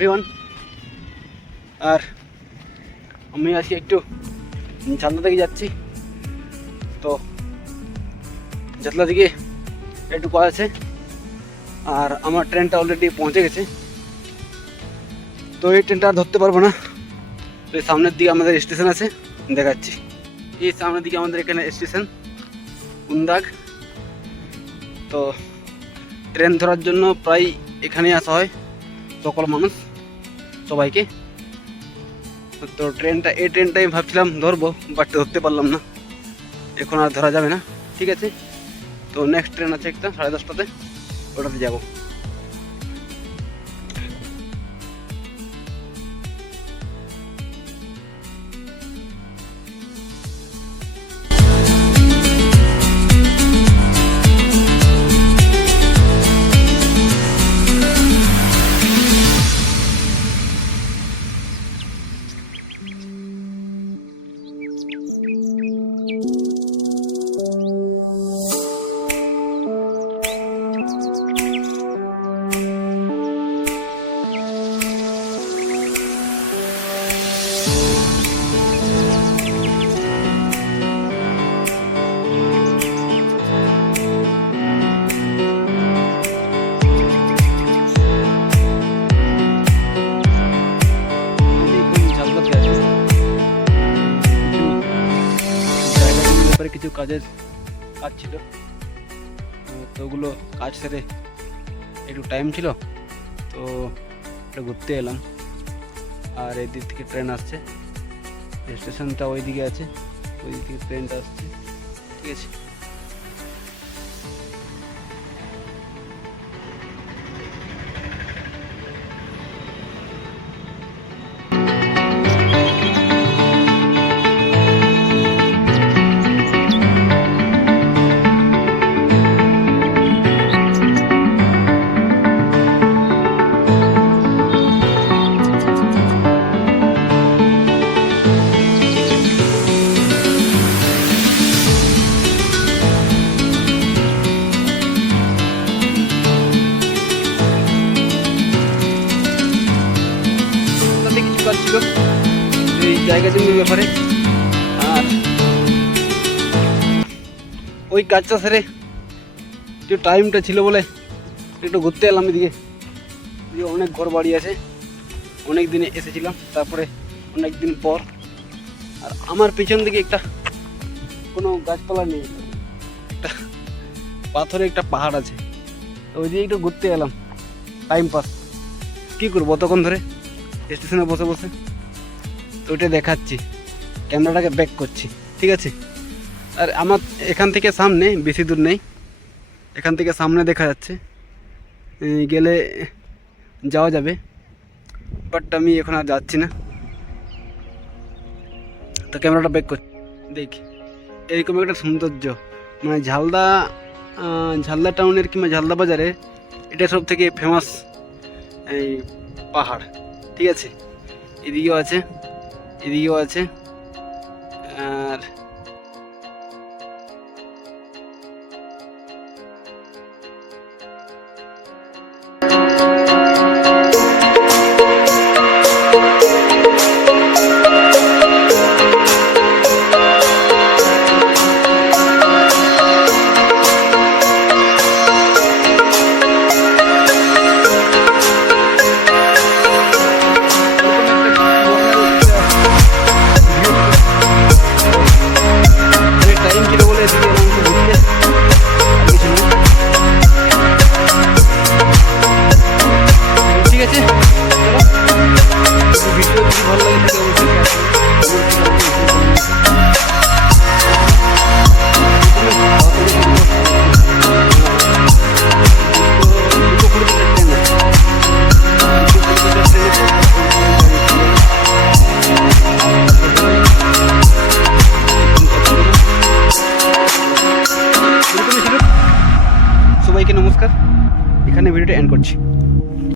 Everyone. আর আমি আজকে একটু ঝালদা থেকে যাচ্ছি, তো ঝালদা থেকে একটু কাজ আছে। আর আমার ট্রেনটা অলরেডি পৌঁছে গেছে, তো এই ট্রেনটা আর ধরতে পারবো না। তো এই সামনের দিকে আমাদের স্টেশন আছে, দেখাচ্ছি। এই সামনের দিকে আমাদের এখানে স্টেশন কুন্দাগ। তো ট্রেন ধরার জন্য প্রায় এখানেই আসা হয় সকল মানুষ, সবাইকে। তো এই ট্রেনটাই ভাবছিলাম ধরবো, বাট ধরতে পারলাম না, এখন আর ধরা যাবে না। ঠিক আছে, তো নেক্সট ট্রেন আছে একটা 10:30টাতে, ওটাতে যাবো। কিছু কাজ ছিল, তো ওগুলো কাজ সেরে একটু টাইম ছিল, তো এটা ঘুরতে এলাম। আর এদিক থেকে ট্রেন আসছে, স্টেশনটা ওই দিকে আছে, ওই দিক থেকে ট্রেনটা আসছে। ঠিক আছে, ছিল এই জায়গা জমির ব্যাপারে। আর ওই কাজটা সেরে একটু টাইমটা ছিল বলে একটু ঘুরতে এলাম এদিকে। অনেক ঘর বাড়ি আছে, অনেক দিনে এসেছিলাম, তারপরে অনেক দিন পর। আর আমার পিছন দিকে একটা কোনো গাছপালা নেই, একটা পাথরে একটা পাহাড় আছে, তো ওই দিকে একটু ঘুরতে এলাম, টাইম পাস। কী করবো তখন ধরে স্টেশনে বসে বসে, তো ওইটা দেখাচ্ছি, ক্যামেরাটাকে ব্যাক করছি। ঠিক আছে, আর আমার এখান থেকে সামনে বেশি দূর নেই, এখান থেকে সামনে দেখা যাচ্ছে, গেলে যাওয়া যাবে, বাট আমি এখন আর যাচ্ছি না। তো ক্যামেরাটা ব্যাক করছি, দেখি এইরকম একটা সৌন্দর্য, মানে ঝালদা টাউনের কিংবা ঝালদা বাজারে এটা সব থেকে ফেমাস এই পাহাড়। ঠিক আছে, এদিকেও আছে, এদিকেও আছে। আর সবাইকে নমস্কার, এখানে ভিডিওটা এন্ড করছি।